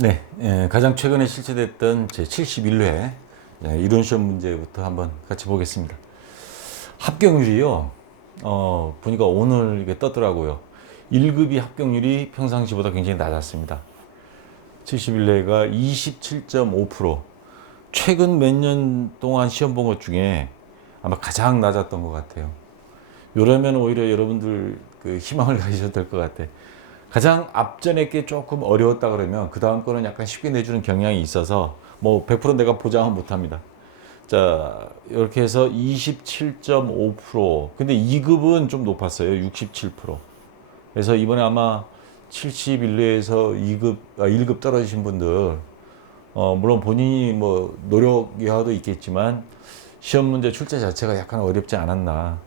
네, 가장 최근에 실시됐던 제 71회 이론 시험 문제부터 한번 같이 보겠습니다. 합격률이요. 보니까 오늘 이게 떴더라고요. 1급이 합격률이 평상시보다 굉장히 낮았습니다. 71회가 27.5%. 최근 몇 년 동안 시험 본 것 중에 아마 가장 낮았던 것 같아요. 이러면 오히려 여러분들 그 희망을 가지셔도 될 것 같아요. 가장 앞전에 게 조금 어려웠다 그러면 그 다음 거는 약간 쉽게 내주는 경향이 있어서 뭐 100% 내가 보장은 못합니다. 자, 이렇게 해서 27.5%. 근데 2급은 좀 높았어요. 67%. 그래서 이번에 아마 71회에서 1급 떨어지신 분들, 물론 본인이 뭐 노력이라도 있겠지만 시험 문제 출제 자체가 약간 어렵지 않았나.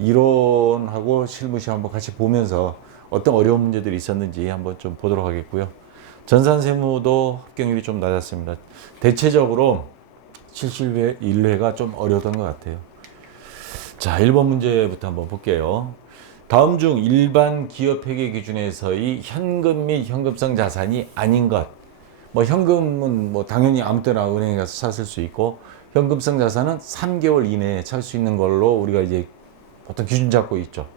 이론하고 실무 시험 한번 같이 보면서 어떤 어려운 문제들이 있었는지 한번 좀 보도록 하겠고요. 전산세무도 합격률이 좀 낮았습니다. 대체적으로 71회가 좀 어려웠던 것 같아요. 자, 1번 문제부터 한번 볼게요. 다음 중 일반 기업 회계 기준에서의 현금 및 현금성 자산이 아닌 것. 뭐 현금은 뭐 당연히 아무 때나 은행에 가서 찾을 수 있고 현금성 자산은 3개월 이내에 찾을 수 있는 걸로 우리가 이제 보통 기준 잡고 있죠.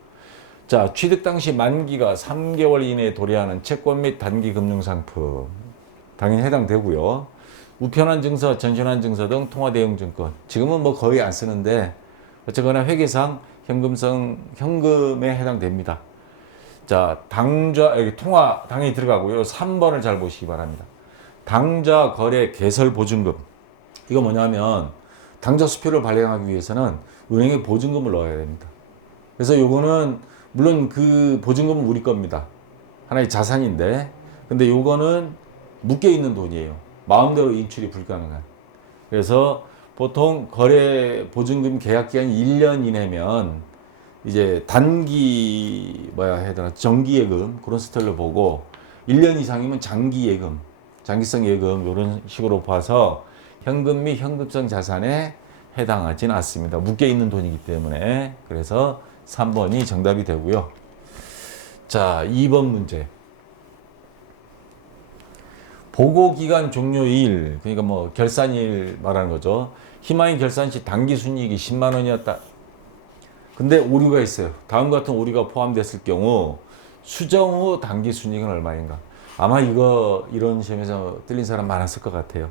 자, 취득 당시 만기가 3개월 이내에 도래하는 채권 및 단기 금융상품 당연히 해당되고요. 우편한 증서, 전신한 증서 등 통화 대용 증권 지금은 뭐 거의 안 쓰는데 어쨌거나 회계상 현금에 해당됩니다. 자, 당좌 여기 통화 당연히 들어가고요. 3번을 잘 보시기 바랍니다. 당좌 거래 개설 보증금 이거 뭐냐면 당좌 수표를 발행하기 위해서는 은행에 보증금을 넣어야 됩니다. 그래서 요거는 물론 그 보증금은 우리 겁니다. 하나의 자산인데 근데 요거는 묶여 있는 돈이에요. 마음대로 인출이 불가능한. 그래서 보통 거래 보증금 계약 기간이 1년 이내면 이제 단기 뭐야 해야 되나 정기 예금 그런 스타일로 보고 1년 이상이면 장기 예금, 장기성 예금 이런 식으로 봐서 현금 및 현금성 자산에 해당하진 않습니다. 묶여 있는 돈이기 때문에 그래서 3번이 정답이 되고요. 자, 2번 문제. 보고기간 종료일, 그러니까 뭐 결산일 말하는 거죠. 희망인 결산 시 당기순이익이 10만 원이었다. 근데 오류가 있어요. 다음 같은 오류가 포함됐을 경우 수정 후 당기순이익은 얼마인가? 아마 이런 시험에서 틀린 사람 많았을 것 같아요.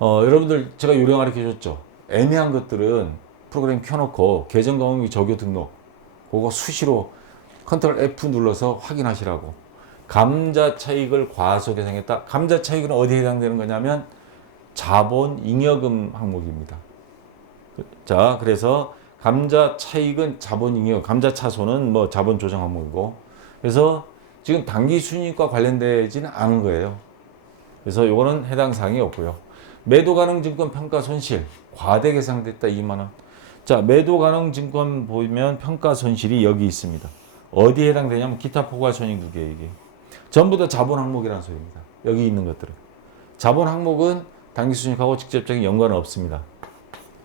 여러분들 제가 요령 가르쳐 줬죠. 애매한 것들은 프로그램 켜놓고 계정 강의 적요 등록 그거 수시로 컨트롤 F 눌러서 확인하시라고. 감자 차익을 과소 계상했다. 감자 차익은 어디에 해당되는 거냐면 자본 잉여금 항목입니다. 자, 그래서 감자 차익은 자본 잉여, 감자 차손은 뭐 자본 조정 항목이고. 그래서 지금 당기 순이익과 관련되지는 않은 거예요. 그래서 요거는 해당 사항이 없고요. 매도 가능 증권 평가 손실 과대 계상됐다 2만 원. 자, 매도 가능 증권 보면 평가 손실이 여기 있습니다. 어디에 해당되냐면 기타 포괄 손익 두 개 이게. 전부 다 자본 항목이라는 소리입니다. 여기 있는 것들은. 자본 항목은 당기 순이익하고 직접적인 연관은 없습니다.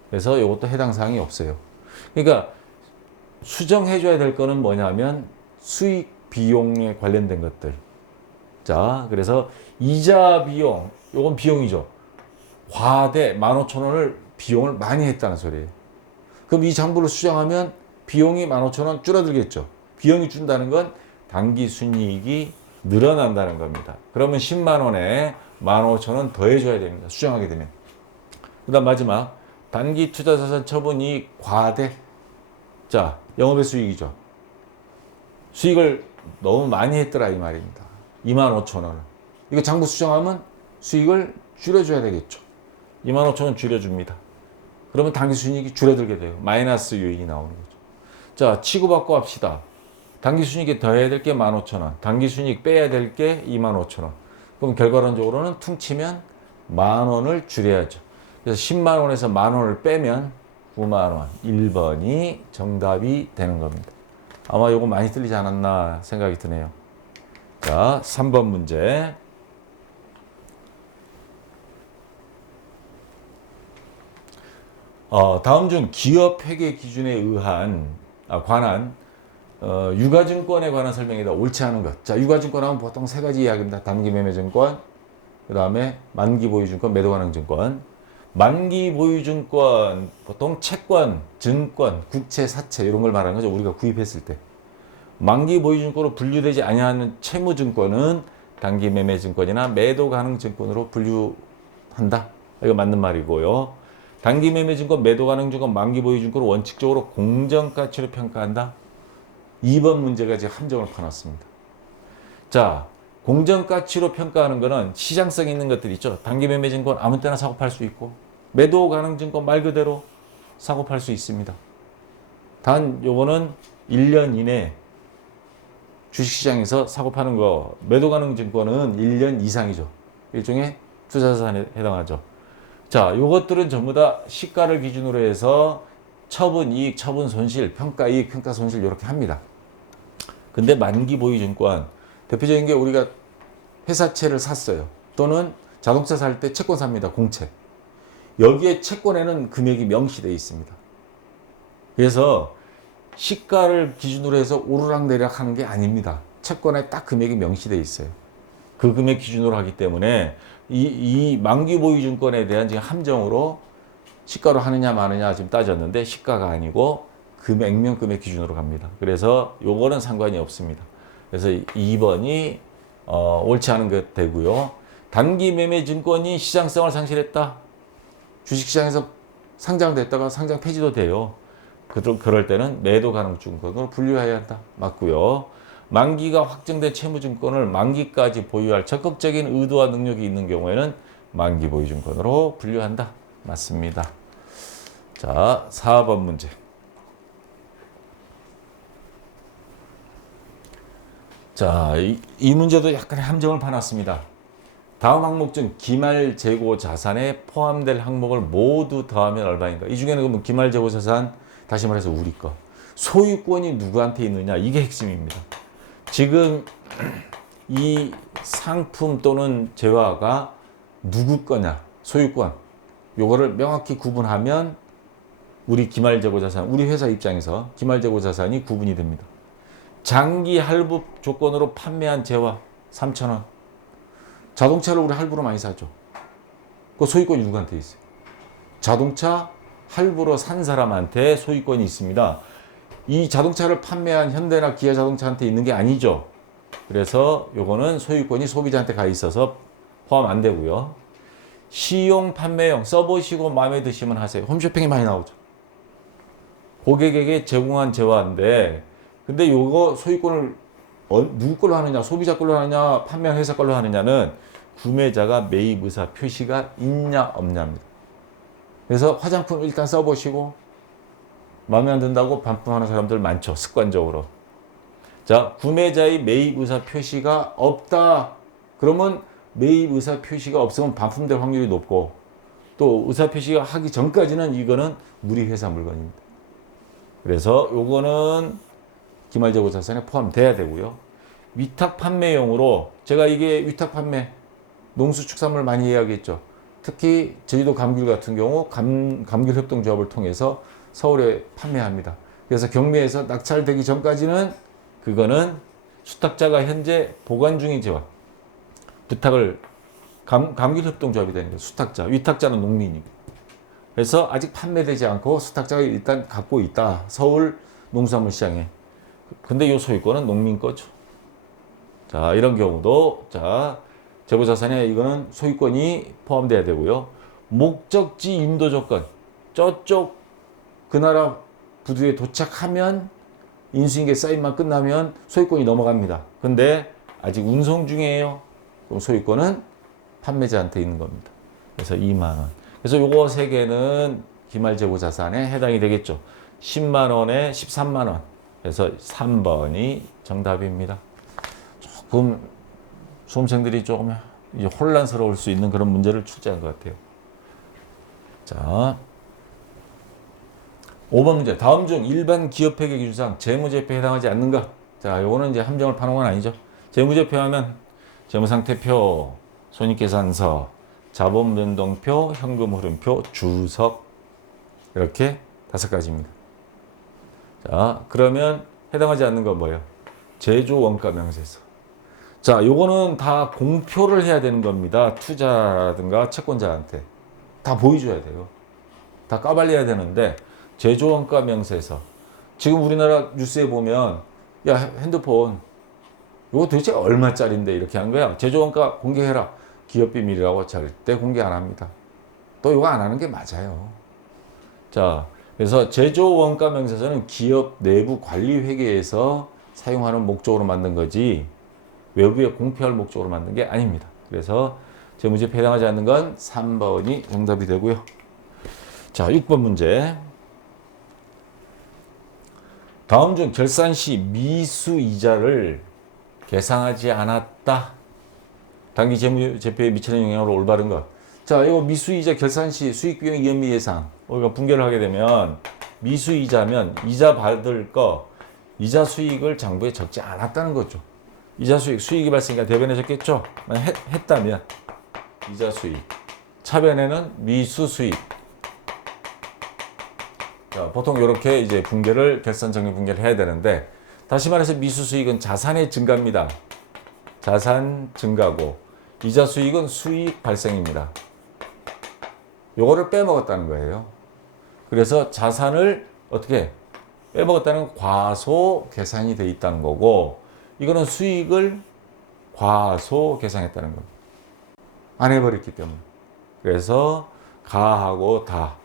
그래서 이것도 해당 사항이 없어요. 그러니까 수정해줘야 될 거는 뭐냐면 수익 비용에 관련된 것들. 자, 그래서 이자 비용, 요건 비용이죠. 과대 15,000원을 비용을 많이 했다는 소리예요. 그럼 이 장부를 수정하면 비용이 15,000원 줄어들겠죠. 비용이 준다는 건 당기 순이익이 늘어난다는 겁니다. 그러면 10만 원에 15,000원 더해줘야 됩니다. 수정하게 되면. 그 다음 마지막 단기 투자자산 처분이 과대. 자, 영업의 수익이죠. 수익을 너무 많이 했더라 이 말입니다. 25,000원을. 이거 장부 수정하면 수익을 줄여줘야 되겠죠. 25,000원 줄여줍니다. 그러면 당기 순이익이 줄어들게 돼요. 마이너스 요인이 나오는 거죠. 자, 치고받고 합시다. 당기 순이익에 더해야 될 게 15,000원. 당기 순이익 빼야 될 게 25,000원. 그럼 결과론적으로는 퉁치면 만 원을 줄여야죠. 그래서 10만 원에서 만 원을 빼면 9만 원. 1번이 정답이 되는 겁니다. 아마 이거 많이 틀리지 않았나 생각이 드네요. 자, 3번 문제. 다음 중 기업 회계 기준에 관한 유가증권에 관한 설명이다. 옳지 않은 것. 자, 유가증권 하면 보통 세 가지 이야기입니다. 단기매매증권, 그 다음에 만기보유증권, 매도가능증권. 만기보유증권, 보통 채권, 증권, 국채, 사채 이런 걸 말하는 거죠. 우리가 구입했을 때. 만기보유증권으로 분류되지 아니하는 채무증권은 단기매매증권이나 매도가능증권으로 분류한다. 이거 맞는 말이고요. 단기매매증권, 매도가능증권, 만기보유증권을 원칙적으로 공정가치로 평가한다. 2번 문제가 지금 함정을 파놨습니다. 자, 공정가치로 평가하는 거는 시장성 있는 것들이 있죠. 단기매매증권 아무 때나 사고 팔 수 있고, 매도가능증권 말 그대로 사고 팔 수 있습니다. 단 요거는 1년 이내 주식시장에서 사고 파는 거, 매도가능증권은 1년 이상이죠. 일종의 투자자산에 해당하죠. 자, 요것들은 전부 다 시가를 기준으로 해서 처분 이익, 처분 손실, 평가 이익, 평가 손실 이렇게 합니다. 근데 만기 보유증권 대표적인 게 우리가 회사채를 샀어요. 또는 자동차 살 때 채권 삽니다. 공채. 여기에 채권에는 금액이 명시되어 있습니다. 그래서 시가를 기준으로 해서 오르락내리락 하는 게 아닙니다. 채권에 딱 금액이 명시되어 있어요. 그 금액 기준으로 하기 때문에 이 만기 보유증권에 대한 지금 함정으로 시가로 하느냐 마느냐 지금 따졌는데 시가가 아니고 금액명 금액 기준으로 갑니다. 그래서 요거는 상관이 없습니다. 그래서 2번이 옳지 않은 것 되고요. 단기 매매 증권이 시장성을 상실했다. 주식시장에서 상장됐다가 상장 폐지도 돼요. 그럴 때는 매도 가능 증권으로 분류해야 한다. 맞고요. 만기가 확정된 채무증권을 만기까지 보유할 적극적인 의도와 능력이 있는 경우에는 만기 보유증권으로 분류한다. 맞습니다. 자, 4번 문제. 자, 이 문제도 약간의 함정을 파놨습니다. 다음 항목 중 기말 재고 자산에 포함될 항목을 모두 더하면 얼마인가? 이 중에는 그러면 기말 재고 자산, 다시 말해서 우리 거. 소유권이 누구한테 있느냐? 이게 핵심입니다. 지금 이 상품 또는 재화가 누구 거냐? 소유권. 요거를 명확히 구분하면 우리 기말 재고 자산, 우리 회사 입장에서 기말 재고 자산이 구분이 됩니다. 장기 할부 조건으로 판매한 재화 3,000원. 자동차를 우리 할부로 많이 사죠. 그 소유권이 누구한테 있어요? 자동차 할부로 산 사람한테 소유권이 있습니다. 이 자동차를 판매한 현대나 기아 자동차한테 있는 게 아니죠. 그래서 요거는 소유권이 소비자한테 가 있어서 포함 안 되고요. 시용 판매용 써보시고 마음에 드시면 하세요. 홈쇼핑이 많이 나오죠. 고객에게 제공한 재화인데 근데 요거 소유권을 누구 걸로 하느냐, 소비자 걸로 하느냐, 판매한 회사 걸로 하느냐는 구매자가 매입 의사 표시가 있냐 없냐입니다. 그래서 화장품 일단 써보시고 마음에 안 든다고 반품하는 사람들 많죠. 습관적으로. 자, 구매자의 매입 의사 표시가 없다. 그러면 매입 의사 표시가 없으면 반품될 확률이 높고 또 의사 표시가 하기 전까지는 이거는 우리 회사 물건입니다. 그래서 요거는 기말재고 자산에 포함돼야 되고요. 위탁 판매용으로 제가 이게 위탁 판매 농수축산물 많이 이야기했죠. 특히 제주도 감귤 같은 경우 감귤 협동조합을 통해서 서울에 판매합니다. 그래서 경매에서 낙찰되기 전까지는 그거는 수탁자가 현재 보관 중인 재화 부탁을 감귤 협동조합이 되는 거예요. 수탁자, 위탁자는 농민이고. 그래서 아직 판매되지 않고 수탁자가 일단 갖고 있다. 서울 농수산물 시장에. 근데 이 소유권은 농민 거죠. 자, 이런 경우도 자, 재고자산에 이거는 소유권이 포함돼야 되고요. 목적지 인도 조건. 저쪽 그 나라 부두에 도착하면 인수인계 사인만 끝나면 소유권이 넘어갑니다. 근데 아직 운송 중이에요. 그럼 소유권은 판매자한테 있는 겁니다. 그래서 2만 원. 그래서 요거 세 개는 기말재고 자산에 해당이 되겠죠. 10만 원에 13만 원. 그래서 3번이 정답입니다. 조금 수험생들이 조금 이제 혼란스러울 수 있는 그런 문제를 출제한 것 같아요. 자, 5번 문제. 다음 중 일반 기업회계 기준상 재무제표에 해당하지 않는 것. 자, 요거는 이제 함정을 파는 건 아니죠. 재무제표 하면 재무상태표, 손익계산서, 자본변동표, 현금흐름표, 주석 이렇게 5가지입니다. 자, 그러면 해당하지 않는 건 뭐예요? 제조 원가 명세서. 자, 요거는 다 공표를 해야 되는 겁니다. 투자라든가 채권자한테. 다 보여줘야 돼요. 다 까발려야 되는데, 제조 원가 명세서. 지금 우리나라 뉴스에 보면, 야, 핸드폰, 요거 도대체 얼마짜린데 이렇게 하는 거야. 제조 원가 공개해라. 기업 비밀이라고 절대 공개 안 합니다. 또 이거 안 하는 게 맞아요. 자, 그래서 제조 원가 명세서는 기업 내부 관리 회계에서 사용하는 목적으로 만든 거지 외부에 공표할 목적으로 만든 게 아닙니다. 그래서 재무제표에 해당하지 않는 건 3번이 정답이 되고요. 자, 6번 문제. 다음 중 결산 시 미수이자를 계상하지 않았다. 당기 재무제표에 미치는 영향으로 올바른 것. 자, 이거 미수이자 결산 시 수익비용 이연비 예상. 우리가 분개를 하게 되면 미수이자면 이자 받을 거, 이자 수익을 장부에 적지 않았다는 거죠. 이자 수익이 발생이니까 대변에 적겠죠. 했다면 이자 수익. 차변에는 미수 수익. 자, 보통 이렇게 이제 분개를 결산 정리 분개를 해야 되는데 다시 말해서 미수 수익은 자산의 증가입니다. 자산 증가고 이자 수익은 수익 발생입니다. 요거를 빼먹었다는 거예요. 그래서 자산을 어떻게 빼먹었다는 과소 계산이 돼 있다는 거고 이거는 수익을 과소 계산했다는 겁니다. 안 해버렸기 때문에. 그래서 가하고 다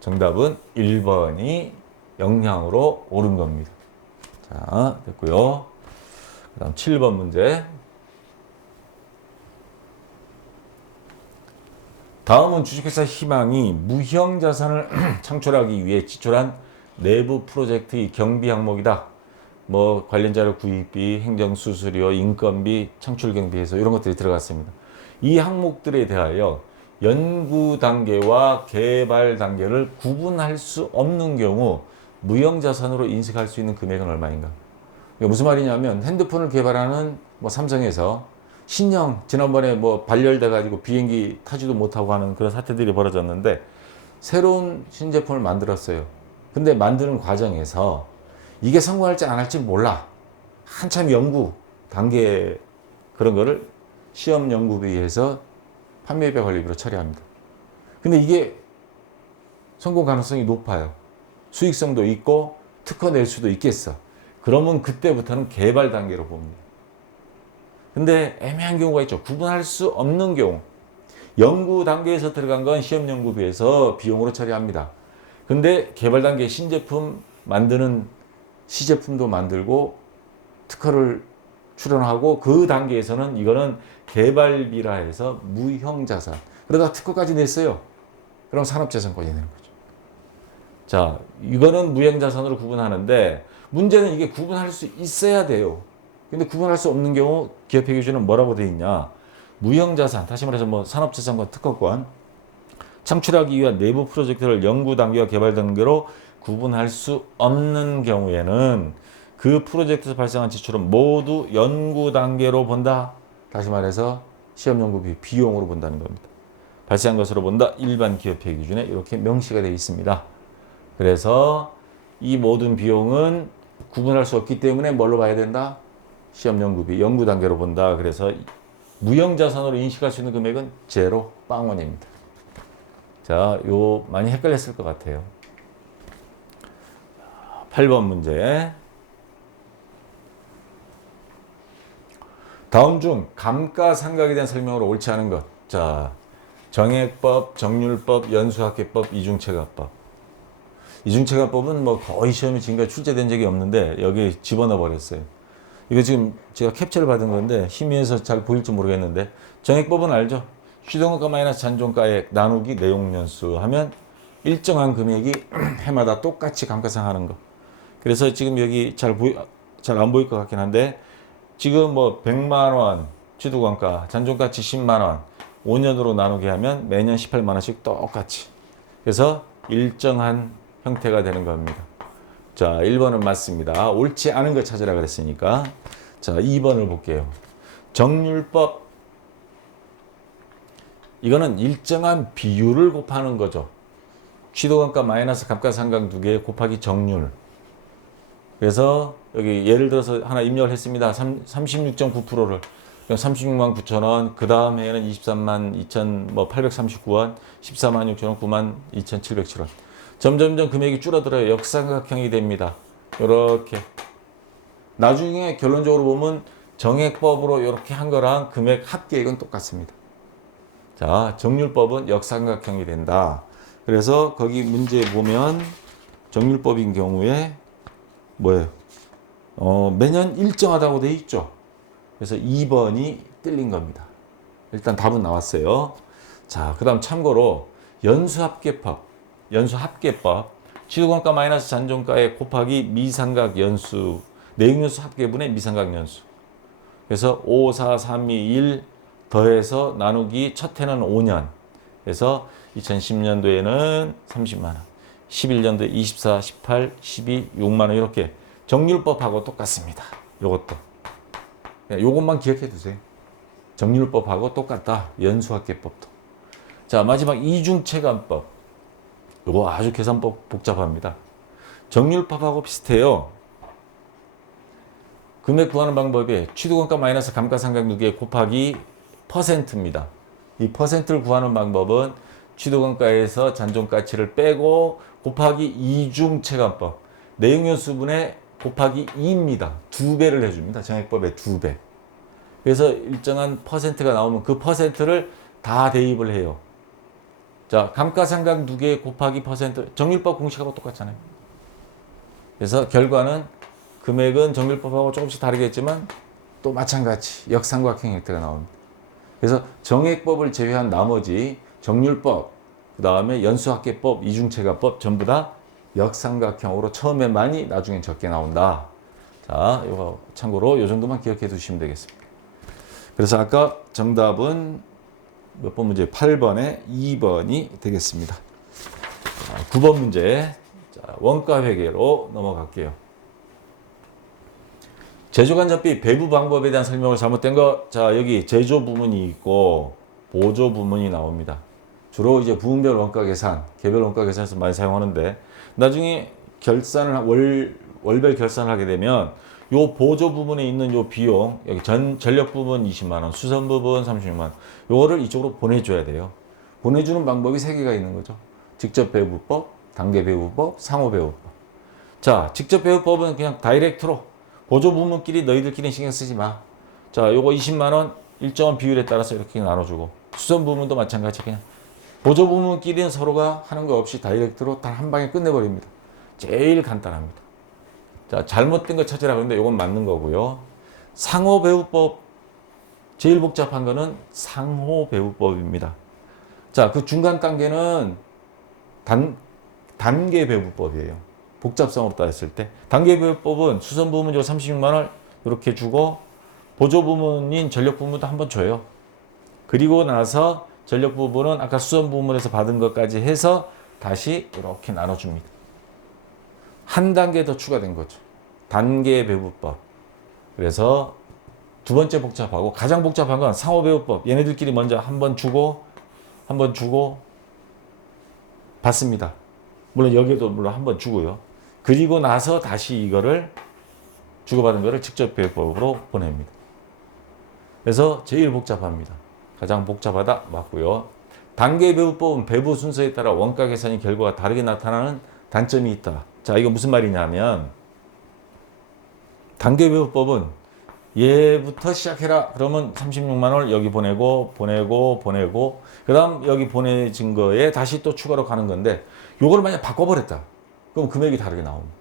정답은 1번이 영향으로 옳은 겁니다. 자, 됐고요. 그 다음 7번 문제. 다음은 주식회사 희망이 무형자산을 창출하기 위해 지출한 내부 프로젝트의 경비 항목이다. 뭐 관련 자료 구입비, 행정수수료, 인건비, 창출경비 해서 이런 것들이 들어갔습니다. 이 항목들에 대하여 연구 단계와 개발 단계를 구분할 수 없는 경우 무형자산으로 인식할 수 있는 금액은 얼마인가? 이게 무슨 말이냐면 핸드폰을 개발하는 뭐 삼성에서 신형 지난번에 뭐 발열돼 가지고 비행기 타지도 못하고 하는 그런 사태들이 벌어졌는데 새로운 신제품을 만들었어요. 근데 만드는 과정에서 이게 성공할지 안 할지 몰라. 한참 연구 단계 그런 거를 시험 연구비에서 판매비 관리비로 처리합니다. 근데 이게 성공 가능성이 높아요. 수익성도 있고 특허 낼 수도 있겠어. 그러면 그때부터는 개발 단계로 봅니다. 근데 애매한 경우가 있죠. 구분할 수 없는 경우. 연구 단계에서 들어간 건 시험 연구비에서 비용으로 처리합니다. 근데 개발 단계 신제품 만드는 시제품도 만들고 특허를 출원하고 그 단계에서는 이거는 개발비라 해서 무형자산. 그러다 특허까지 냈어요. 그럼 산업재산권이 되는 거죠. 자, 이거는 무형자산으로 구분하는데 문제는 이게 구분할 수 있어야 돼요. 근데 구분할 수 없는 경우 기업회계주는 뭐라고 돼 있냐? 무형자산, 다시 말해서 뭐 산업재산권, 특허권, 창출하기 위한 내부 프로젝트를 연구 단계와 개발 단계로 구분할 수 없는 경우에는 그 프로젝트에서 발생한 지출은 모두 연구 단계로 본다. 다시 말해서 시험 연구비 비용으로 본다는 겁니다. 발생한 것으로 본다. 일반 기업회계 기준에 이렇게 명시가 되어 있습니다. 그래서 이 모든 비용은 구분할 수 없기 때문에 뭘로 봐야 된다? 시험 연구비, 연구 단계로 본다. 그래서 무형자산으로 인식할 수 있는 금액은 제로, 빵원입니다. 자, 요 많이 헷갈렸을 것 같아요. 8번 문제. 다음 중 감가상각에 대한 설명으로 옳지 않은 것. 자, 정액법, 정률법, 연수학계법, 이중채가법. 이중채가법은 뭐 거의 시험에 지금까지 출제된 적이 없는데 여기 집어넣어 버렸어요. 이거 지금 제가 캡처를 받은 건데 희미해서 잘 보일지 모르겠는데 정액법은 알죠? 시동원가 마이너스 잔존가액 나누기 내용연수 하면 일정한 금액이 해마다 똑같이 감가상하는 거. 그래서 지금 여기 잘 안 보일 것 같긴 한데 지금 뭐 100만 원 취득원가 잔존가치 10만 원 5년으로 나누게 하면 매년 18만 원씩 똑같이. 그래서 일정한 형태가 되는 겁니다. 자, 1번은 맞습니다. 옳지 않은 거 찾으라 그랬으니까. 자, 2번을 볼게요. 정률법. 이거는 일정한 비율을 곱하는 거죠. 취득원가 마이너스 감가상각 두 개 곱하기 정률. 그래서 여기 예를 들어서 하나 입력을 했습니다. 36.9%를 36만 9천 원, 그 다음 해에는 23만 2,839원, 14만 6천 원, 9만 2,707원. 점점점 금액이 줄어들어요. 역삼각형이 됩니다. 이렇게. 나중에 결론적으로 보면 정액법으로 이렇게 한 거랑 금액 합계액은 똑같습니다. 자, 정률법은 역삼각형이 된다. 그래서 거기 문제 보면 정률법인 경우에 뭐예요? 매년 일정하다고 돼 있죠. 그래서 2번이 틀린 겁니다. 일단 답은 나왔어요. 자, 그 다음 참고로 연수합계법, 취득원가 마이너스 잔존가에 곱하기 미상각 연수, 내용연수 합계분의 미상각 연수. 그래서 5, 4, 3, 2, 1 더해서 나누기 첫 해는 5년. 그래서 2010년도에는 30만 원, 11년도에 24, 18, 12, 6만 원 이렇게 정률법하고 똑같습니다. 요것도. 요것만 기억해 두세요. 정률법하고 똑같다. 연수합계법도. 자, 마지막 이중체감법. 요거 아주 계산법 복잡합니다. 정률법하고 비슷해요. 금액 구하는 방법이 취득원가 마이너스 감가상각 누계 곱하기 퍼센트입니다. 이 퍼센트를 구하는 방법은 취득원가에서 잔존가치를 빼고 곱하기 이중체감법. 내용연수분의 곱하기 2입니다. 2배를 해줍니다. 정액법의 2배. 그래서 일정한 퍼센트가 나오면 그 퍼센트를 다 대입을 해요. 자, 감가상각 누계 곱하기 퍼센트. 정률법 공식하고 똑같잖아요. 그래서 결과는 금액은 정률법하고 조금씩 다르겠지만 또 마찬가지 역삼각형 형태가 나옵니다. 그래서 정액법을 제외한 나머지 정률법, 그 다음에 연수합계법, 이중체감법 전부 다 역삼각형으로 처음에 많이 나중에 적게 나온다. 자, 이거 참고로 이 정도만 기억해 두시면 되겠습니다. 그래서 아까 정답은 몇 번 문제? 8번에 2번이 되겠습니다. 자, 9번 문제. 자, 원가 회계로 넘어갈게요. 제조간접비 배부 방법에 대한 설명을 잘못된 거. 자, 여기 제조 부문이 있고 보조 부문이 나옵니다. 주로 이제 부문별 원가 계산, 개별 원가 계산에서 많이 사용하는데 나중에 결산을 월별 결산을 하게 되면 요 보조 부분에 있는 요 비용, 여기 전력 부분 20만 원, 수선 부분 36만 원, 요거를 이쪽으로 보내줘야 돼요. 보내주는 방법이 3개가 있는 거죠. 직접 배부법, 단계 배부법, 상호 배부법. 자, 직접 배부법은 그냥 다이렉트로 보조 부문끼리 너희들끼리 신경 쓰지 마. 자, 요거 20만 원 일정한 비율에 따라서 이렇게 나눠주고, 수선 부문도 마찬가지 그냥 보조 부문끼리는 서로가 하는 거 없이 다이렉트로 다 한 방에 끝내버립니다. 제일 간단합니다. 자, 잘못된 거 찾으라 그러는데 이건 맞는 거고요. 상호 배우법, 제일 복잡한 거는 상호 배우법입니다. 자, 그 중간 단계는 단계 배우법이에요. 복잡성으로 따졌을 때. 단계 배우법은 수선 부문 36만 원 이렇게 주고 보조 부문인 전력 부문도 한번 줘요. 그리고 나서 전력 부분은 아까 수선 부문에서 받은 것까지 해서 다시 이렇게 나눠줍니다. 한 단계 더 추가된 거죠. 단계 배부법. 그래서 두 번째 복잡하고 가장 복잡한 건 상호 배부법. 얘네들끼리 먼저 한 번 주고 받습니다. 물론 여기도 물론 한 번 주고요. 그리고 나서 다시 이거를 주고받은 거를 직접 배부법으로 보냅니다. 그래서 제일 복잡합니다. 가장 복잡하다 맞고요. 단계 배부법은 배부 순서에 따라 원가 계산이 결과가 다르게 나타나는 단점이 있다. 자, 이거 무슨 말이냐면 단계 배부법은 얘부터 시작해라. 그러면 36만 원을 여기 보내고 그 다음 여기 보내진 거에 다시 또 추가로 가는 건데 요거를 만약 바꿔버렸다. 그럼 금액이 다르게 나옵니다.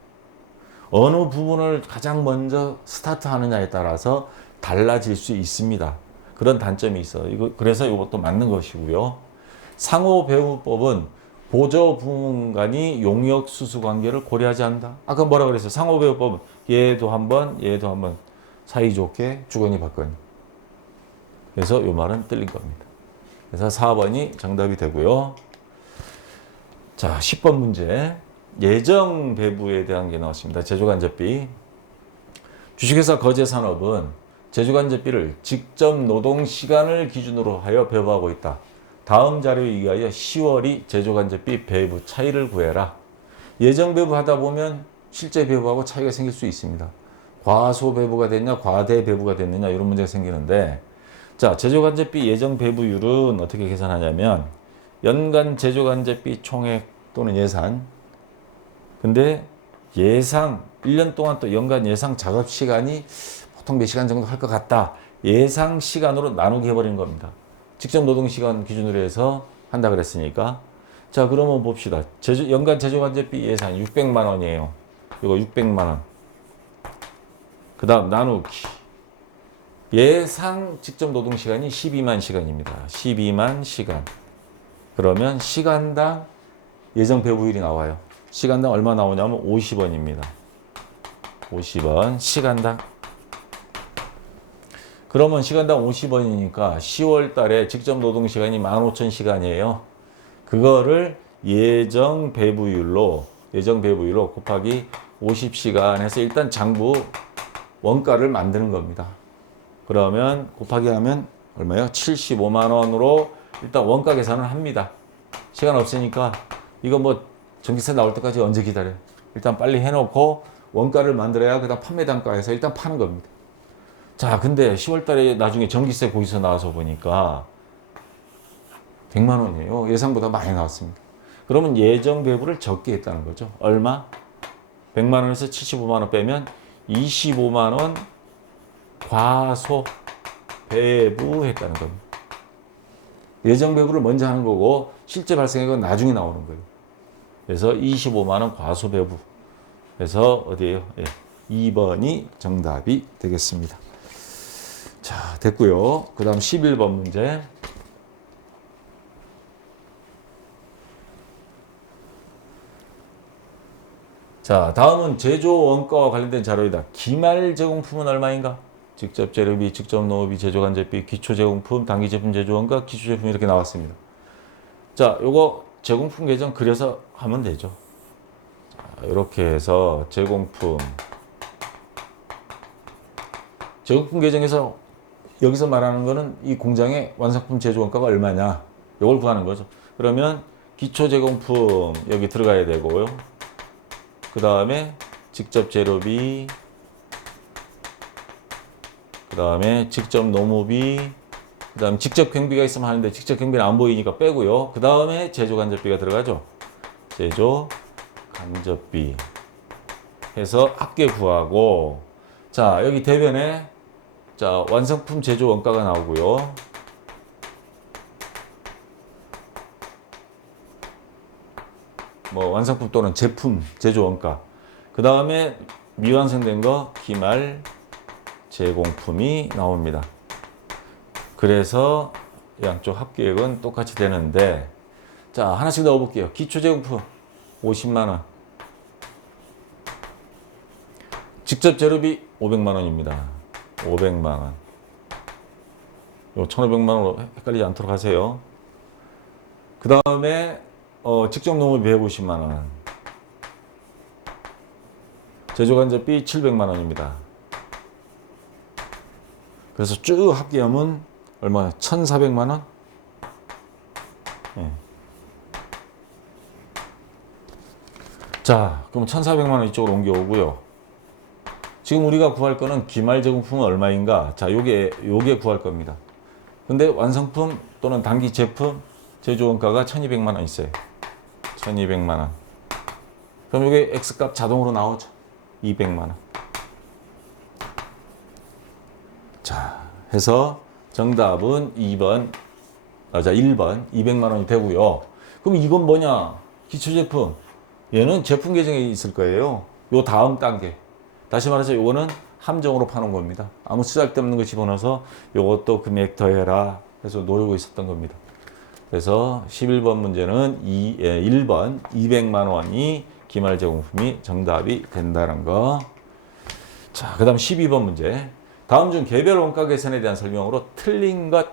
어느 부분을 가장 먼저 스타트하느냐에 따라서 달라질 수 있습니다. 그런 단점이 있어요. 그래서 이것도 맞는 것이고요. 상호 배우법은 보조 부문 간이 용역 수수 관계를 고려하지 않는다. 아까 뭐라 그랬어요? 상호 배우법은 얘도 한번 사이좋게 주거니 받거니. 그래서 이 말은 틀린 겁니다. 그래서 4번이 정답이 되고요. 자, 10번 문제. 예정 배부에 대한 게 나왔습니다. 제조간접비. 주식회사 거제산업은 제조간접비를 직접 노동 시간을 기준으로 하여 배부하고 있다. 다음 자료에 의하여 10월이 제조간접비 배부 차이를 구해라. 예정 배부하다 보면 실제 배부하고 차이가 생길 수 있습니다. 과소 배부가 됐냐, 과대 배부가 됐느냐 이런 문제가 생기는데, 자, 제조간접비 예정 배부율은 어떻게 계산하냐면 연간 제조간접비 총액 또는 예산. 근데 예상 1년 동안 또 연간 예상 작업 시간이 보통 몇 시간 정도 할 것 같다. 예상 시간으로 나누게 해버리는 겁니다. 직접 노동 시간 기준으로 해서 한다 그랬으니까. 자, 그러면 봅시다. 연간 제조간접비 예산 600만 원이에요. 이거 600만 원. 그 다음 나누기. 예상 직접 노동 시간이 12만 시간입니다. 12만 시간. 그러면 시간당 예정 배부율이 나와요. 시간당 얼마 나오냐면 50원입니다. 50원 시간당. 그러면 시간당 50원이니까 10월 달에 직접 노동 시간이 15,000시간이에요. 그거를 예정 배부율로 곱하기 50시간 해서 일단 장부 원가를 만드는 겁니다. 그러면 곱하기 하면 얼마예요? 75만 원으로 일단 원가 계산을 합니다. 시간 없으니까 이거 뭐 전기세 나올 때까지 언제 기다려요? 일단 빨리 해놓고 원가를 만들어야 그다음 판매 단가에서 일단 파는 겁니다. 자, 근데 10월 달에 나중에 전기세 거기서 나와서 보니까 100만 원이에요. 예상보다 많이 나왔습니다. 그러면 예정 배부를 적게 했다는 거죠. 얼마? 100만 원에서 75만 원 빼면 25만 원 과소 배부했다는 겁니다. 예정 배부를 먼저 하는 거고 실제 발생액은 나중에 나오는 거예요. 그래서 25만 원 과소 배부. 그래서 어디예요? 예, 2번이 정답이 되겠습니다. 자, 됐고요. 그 다음 11번 문제. 자, 다음은 제조 원가와 관련된 자료이다. 기말 제공품은 얼마인가? 직접 재료비, 직접 노무비, 제조간접비, 기초 제공품, 단기 제품 제조 원가, 기초 제품 이렇게 나왔습니다. 자, 요거 제공품 계정 그려서 하면 되죠. 자, 이렇게 해서 제공품 계정에서 여기서 말하는 거는 이 공장의 완성품 제조 원가가 얼마냐? 이걸 구하는 거죠. 그러면 기초 제공품 여기 들어가야 되고요. 그 다음에 직접 재료비, 그 다음에 직접 노무비, 그 다음에 직접 경비가 있으면 하는데 직접 경비는 안 보이니까 빼고요. 그 다음에 제조 간접비가 들어가죠. 제조 간접비 해서 합계 구하고, 자, 여기 대변에 자, 완성품 제조 원가가 나오고요. 뭐 완성품 또는 제품 제조 원가. 그 다음에 미완성된 거 기말 제공품이 나옵니다. 그래서 양쪽 합계액은 똑같이 되는데, 자, 하나씩 넣어볼게요. 기초 제공품 50만 원. 직접 재료비 500만 원입니다. 500만 원. 요 1,500만 원으로 헷갈리지 않도록 하세요. 그 다음에 직접 노무비 150만 원. 제조간접비 700만 원입니다. 그래서 쭉 합계하면 얼마나? 1,400만 원? 네. 자, 그럼 1,400만 원 이쪽으로 옮겨오고요. 지금 우리가 구할 거는 기말 제공품은 얼마인가? 자, 요게 구할 겁니다. 근데 완성품 또는 단기 제품 제조 원가가 1,200만 원 있어요. 1,200만 원. 그럼 요게 X값 자동으로 나오죠. 200만 원. 자, 해서 정답은 1번 200만 원이 되고요. 그럼 이건 뭐냐? 기초 제품. 얘는 제품 계정에 있을 거예요. 요 다음 단계. 다시 말해서 요거는 함정으로 파는 겁니다. 아무 쓰잘데없는 거 집어넣어서 요것도 금액 더해라 해서 노리고 있었던 겁니다. 그래서 11번 문제는 1번 200만 원이 기말 제공품이 정답이 된다는 거. 자, 그 다음 12번 문제. 다음 중 개별 원가 계산에 대한 설명으로 틀린 것.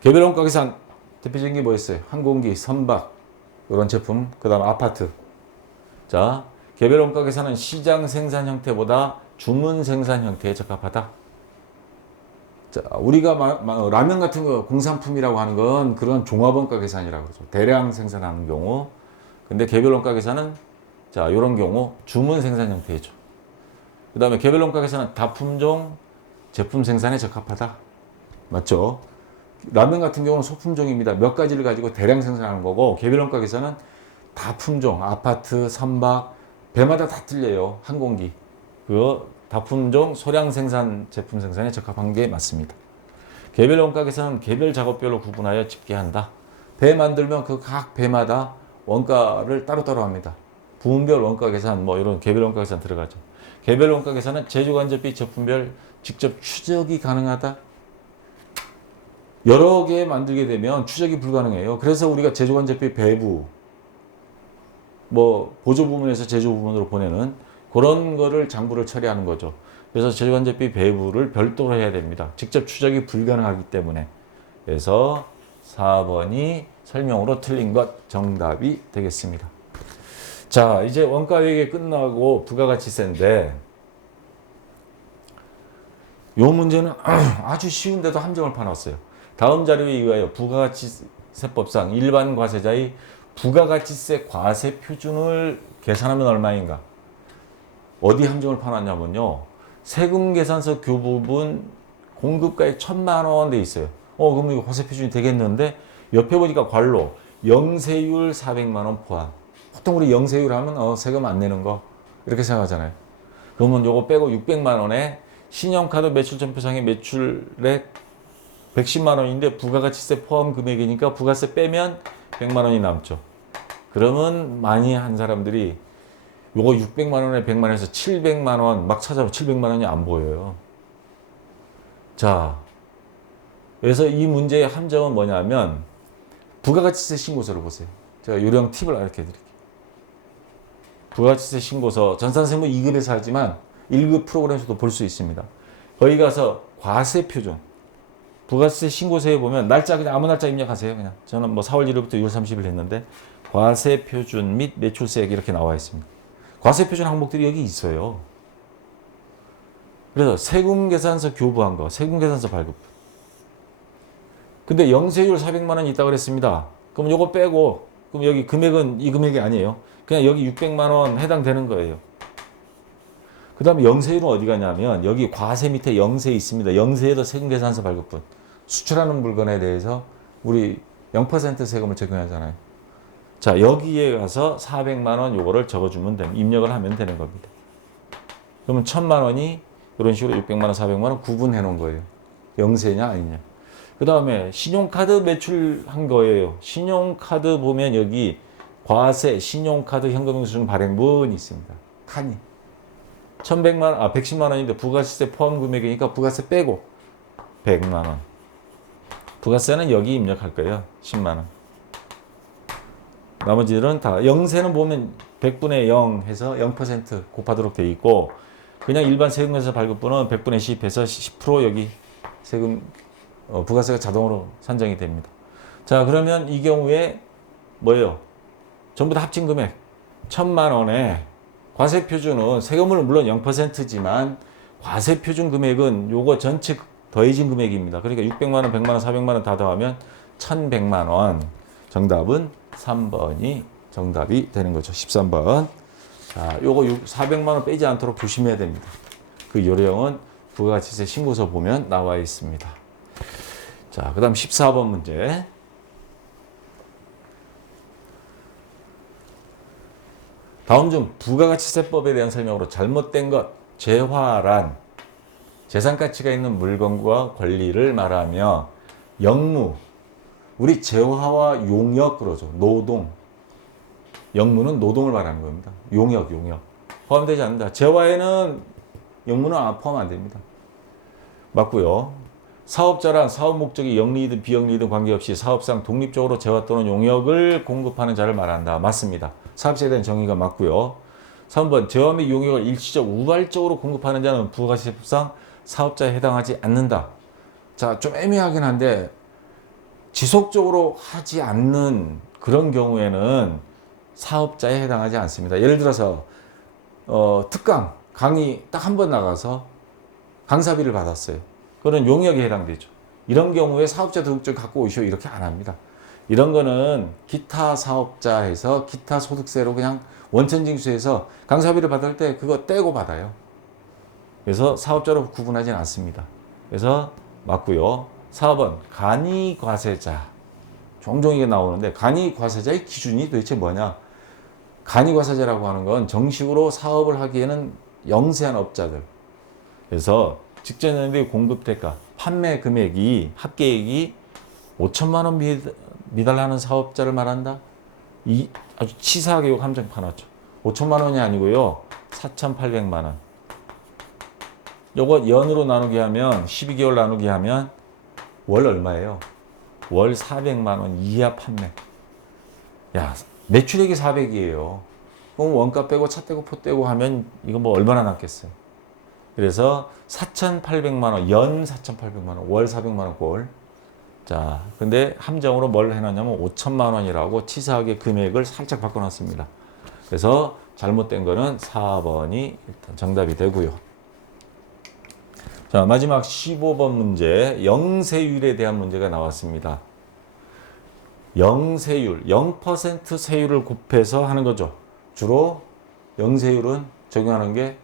개별 원가 계산 대표적인 게 뭐였어요? 항공기, 선박 이런 제품, 그 다음 아파트. 자, 개별 원가 계산은 시장 생산 형태보다 주문 생산 형태에 적합하다. 자, 우리가 라면 같은 거 공산품이라고 하는 건 그런 종합 원가 계산이라고 그러죠. 대량 생산하는 경우. 근데 개별 원가 계산은 자, 이런 경우 주문 생산 형태죠. 그 다음에 개별 원가 계산은 다품종 제품 생산에 적합하다. 맞죠? 라면 같은 경우는 소품종입니다. 몇 가지를 가지고 대량 생산하는 거고, 개별 원가 계산은 다품종, 아파트, 선박, 배마다 다 틀려요. 항공기. 그 다품종 소량 생산 제품 생산에 적합한 게 맞습니다. 개별 원가 계산은 개별 작업별로 구분하여 집계한다. 배 만들면 그 각 배마다 원가를 따로따로 합니다. 부문별 원가 계산, 뭐 이런 개별 원가 계산 들어가죠. 개별 원가 계산은 제조간접비 제품별 직접 추적이 가능하다. 여러 개 만들게 되면 추적이 불가능해요. 그래서 우리가 제조간접비 배부, 뭐 보조 부문에서 제조 부문으로 보내는 그런 거를 장부를 처리하는 거죠. 그래서 제조간접비 배부를 별도로 해야 됩니다. 직접 추적이 불가능하기 때문에. 그래서 4번이 설명으로 틀린 것 정답이 되겠습니다. 자, 이제 원가회계 끝나고 부가가치세인데, 요 문제는 아주 쉬운데도 함정을 파놨어요. 다음 자료에 의하여 부가가치세법상 일반 과세자의 부가가치세 과세 표준을 계산하면 얼마인가? 어디 함정을 파놨냐면요. 세금 계산서 교부분 공급가액 1,000만 원 돼 있어요. 그럼 이거 과세 표준이 되겠는데, 옆에 보니까 괄로 영세율 400만 원 포함. 보통 우리 영세율 하면 세금 안 내는 거 이렇게 생각하잖아요. 그러면 요거 빼고 600만 원에 신용카드 매출점표상의 매출액 110만 원인데 부가가치세 포함 금액이니까 부가세 빼면 100만 원이 남죠. 그러면 많이 한 사람들이 요거 600만 원에 100만 원에서 700만 원 막 찾아보면 700만 원이 안 보여요. 자, 그래서 이 문제의 함정은 뭐냐면 부가가치세 신고서를 보세요. 제가 요령 팁을 알려드릴게요. 부가가치세 신고서 전산세무 2급에서 하지만 1급 프로그램에서도 볼 수 있습니다. 거기 가서 과세 표준, 부가세 신고서에 보면 날짜 그냥 아무 날짜 입력하세요. 그냥 저는 뭐 4월 1일부터 6월 30일 했는데 과세 표준 및 매출세액 이렇게 나와 있습니다. 과세 표준 항목들이 여기 있어요. 그래서 세금 계산서 교부한 거, 세금 계산서 발급. 근데 영세율 400만 원이 있다고 그랬습니다. 그럼 요거 빼고, 그럼 여기 금액은 이 금액이 아니에요. 그냥 여기 600만 원 해당되는 거예요. 그 다음에 영세율은 어디 가냐면 여기 과세 밑에 영세 있습니다. 영세에도 세금 계산서 발급분. 수출하는 물건에 대해서 우리 0% 세금을 적용하잖아요. 자, 여기에 가서 400만 원 요거를 적어주면 됩니다. 입력을 하면 되는 겁니다. 그러면 1,000만 원이 이런 식으로 600만 원, 400만 원 구분해 놓은 거예요. 영세냐 아니냐. 그 다음에 신용카드 매출한 거예요. 신용카드 보면 여기 과세, 신용카드 현금영수증 발행분이 있습니다. 칸이. 110만 원인데 부가세 포함 금액이니까 부가세 빼고 100만 원. 부가세는 여기 입력할 거예요. 10만 원. 나머지들은 다 영세는 보면 100분의 0 해서 0% 곱하도록 되어 있고, 그냥 일반 세금에서 발급분은 100분의 10 해서 10% 여기 세금 부가세가 자동으로 산정이 됩니다. 자, 그러면 이 경우에 뭐예요? 전부 다 합친 금액 1,000만 원에 과세 표준은 세금은 물론 0%지만 과세 표준 금액은 요거 전체 더해진 금액입니다. 그러니까 600만 원, 100만 원, 400만 원 다 더하면 1,100만 원. 정답은 3번이 정답이 되는 거죠. 13번. 자, 요거 400만 원 빼지 않도록 조심해야 됩니다. 그 요령은 부가가치세 신고서 보면 나와 있습니다. 자, 그다음 14번 문제. 다음 중 부가가치세법에 대한 설명으로 잘못된 것, 재화란 재산가치가 있는 물건과 권리를 말하며 영무, 우리 재화와 용역 그러죠. 노동. 영무는 노동을 말하는 겁니다. 용역 포함되지 않는다. 재화에는 영무는 포함 안 됩니다. 맞고요. 사업자란 사업 목적이 영리이든 비영리이든 관계없이 사업상 독립적으로 재화 또는 용역을 공급하는 자를 말한다. 맞습니다. 사업자에 대한 정의가 맞고요. 3번 재화 및 용역을 일시적 우발적으로 공급하는 자는 부가가치세법상 사업자에 해당하지 않는다. 자, 좀 애매하긴 한데 지속적으로 하지 않는 그런 경우에는 사업자에 해당하지 않습니다. 예를 들어서 특강 강의 딱 한 번 나가서 강사비를 받았어요. 그런 용역에 해당되죠. 이런 경우에 사업자 등록증 갖고 오시오 이렇게 안 합니다. 이런 거는 기타 사업자 해서 기타 소득세로 그냥 원천징수해서 강사비를 받을 때 그거 떼고 받아요. 그래서 사업자로 구분하지는 않습니다. 그래서 맞고요. 4번 간이과세자. 종종 이게 나오는데 간이과세자의 기준이 도대체 뭐냐? 간이과세자라고 하는 건 정식으로 사업을 하기에는 영세한 업자들. 그래서 직전연도의 공급대가, 판매 금액이 합계액이 5천만 원 미달하는 사업자를 말한다. 이 아주 치사하게 요 함정 파놨죠. 5천만 원이 아니고요. 4,800만 원. 요거 연으로 나누게 하면 12개월 나누게 하면 월 얼마예요? 월 400만 원 이하 판매. 야, 매출액이 400이에요. 그럼 원가 빼고 차 떼고 포 떼고 하면 이거 뭐 얼마나 남겠어요? 그래서 4,800만 원, 연 4,800만 원, 월 400만 원 꼴. 자, 근데 함정으로 뭘 해놨냐면 5천만 원이라고 치사하게 금액을 살짝 바꿔놨습니다. 그래서 잘못된 거는 4번이 일단 정답이 되고요. 자, 마지막 15번 문제, 영세율에 대한 문제가 나왔습니다. 영세율, 0% 세율을 곱해서 하는 거죠. 주로 영세율은 적용하는 게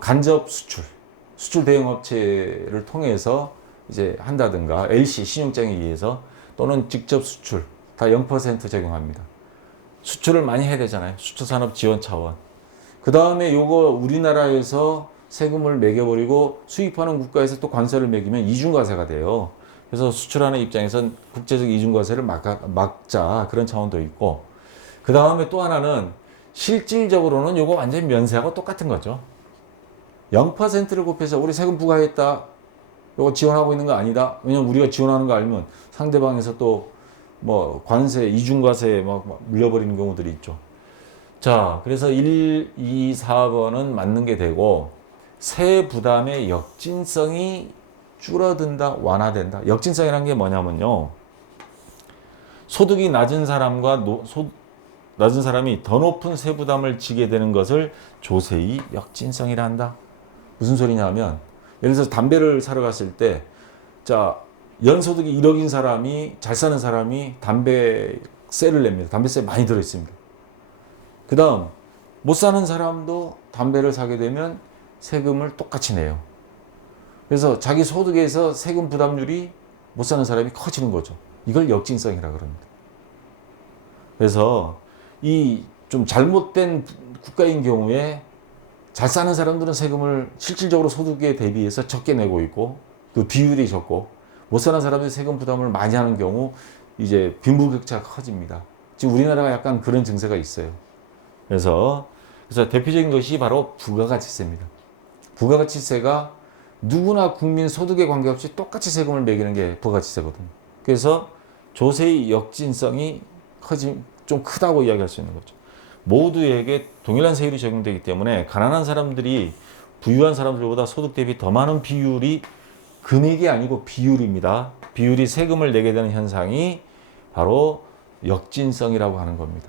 간접 수출 대행업체를 통해서 이제 한다든가 LC 신용장에 의해서 또는 직접 수출 다 0% 적용합니다. 수출을 많이 해야 되잖아요. 수출산업 지원 차원. 그 다음에 요거 우리나라에서 세금을 매겨버리고 수입하는 국가에서 또 관세를 매기면 이중과세가 돼요. 그래서 수출하는 입장에선 국제적 이중과세를 막자 그런 차원도 있고, 그 다음에 또 하나는 실질적으로는 요거 완전히 면세하고 똑같은 거죠. 0%를 곱해서 우리 세금 부과했다, 요거 지원하고 있는 거 아니다. 왜냐면 우리가 지원하는 거 알면 상대방에서 또 뭐 관세, 이중과세에 막 물려버리는 경우들이 있죠. 자, 그래서 1, 2, 4번은 맞는 게 되고, 세 부담의 역진성이 줄어든다, 완화된다. 역진성이라는 게 뭐냐면요, 소득이 낮은 사람과 낮은 사람이 더 높은 세 부담을 지게 되는 것을 조세의 역진성이라 한다. 무슨 소리냐면, 예를 들어서 담배를 사러 갔을 때, 자, 연소득이 1억인 사람이, 잘 사는 사람이 담배세를 냅니다. 담배세 많이 들어있습니다. 그 다음, 못 사는 사람도 담배를 사게 되면 세금을 똑같이 내요. 그래서 자기 소득에서 세금 부담률이 못 사는 사람이 커지는 거죠. 이걸 역진성이라 그럽니다. 그래서 이 좀 잘못된 국가인 경우에 잘 사는 사람들은 세금을 실질적으로 소득에 대비해서 적게 내고 있고, 그 비율이 적고, 못 사는 사람들이 세금 부담을 많이 하는 경우 이제 빈부격차가 커집니다. 지금 우리나라가 약간 그런 증세가 있어요. 그래서 대표적인 것이 바로 부가가치세입니다. 부가가치세가 누구나 국민 소득에 관계없이 똑같이 세금을 매기는 게 부가가치세거든요. 그래서 조세의 역진성이 좀 크다고 이야기할 수 있는 거죠. 모두에게 동일한 세율이 적용되기 때문에 가난한 사람들이 부유한 사람들보다 소득 대비 더 많은 비율이 금액이 아니고 비율입니다. 비율이 세금을 내게 되는 현상이 바로 역진성이라고 하는 겁니다.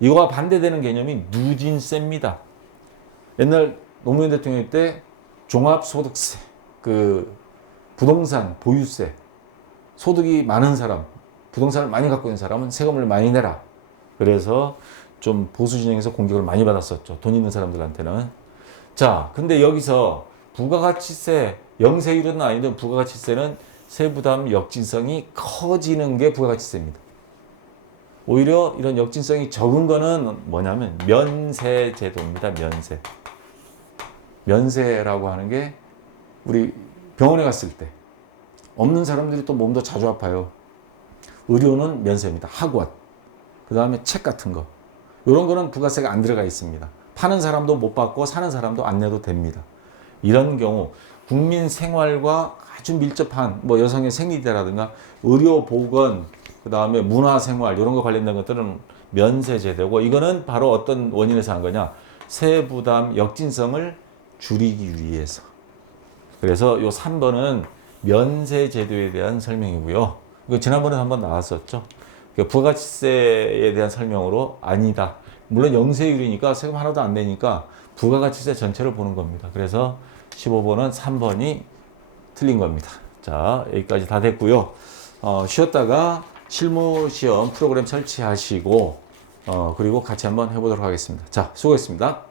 이거와 반대되는 개념이 누진세입니다. 옛날 노무현 대통령 때 종합소득세, 그 부동산 보유세, 소득이 많은 사람, 부동산을 많이 갖고 있는 사람은 세금을 많이 내라. 그래서 좀 보수 진영에서 공격을 많이 받았었죠. 돈 있는 사람들한테는. 자, 근데 여기서 부가가치세, 영세율은 아니든 부가가치세는 세부담 역진성이 커지는 게 부가가치세입니다. 오히려 이런 역진성이 적은 거는 뭐냐면 면세제도입니다. 면세라고 하는 게 우리 병원에 갔을 때 없는 사람들이 또 몸도 자주 아파요. 의료는 면세입니다. 학원, 그 다음에 책 같은 거, 이런 거는 부가세가 안 들어가 있습니다. 파는 사람도 못 받고 사는 사람도 안 내도 됩니다. 이런 경우 국민 생활과 아주 밀접한 뭐 여성의 생리대라든가 의료 보건, 그 다음에 문화생활 이런 거 관련된 것들은 면세제도고, 이거는 바로 어떤 원인에서 한 거냐, 세부담 역진성을 줄이기 위해서. 그래서 요 3번은 면세제도에 대한 설명이고요. 이거 지난번에 한번 나왔었죠. 부가가치세에 대한 설명으로 아니다. 물론 영세율이니까 세금 하나도 안 내니까 부가가치세 전체를 보는 겁니다. 그래서 15번은 3번이 틀린 겁니다. 자, 여기까지 다 됐고요. 쉬었다가 실무 시험 프로그램 설치하시고 그리고 같이 한번 해보도록 하겠습니다. 자, 수고했습니다.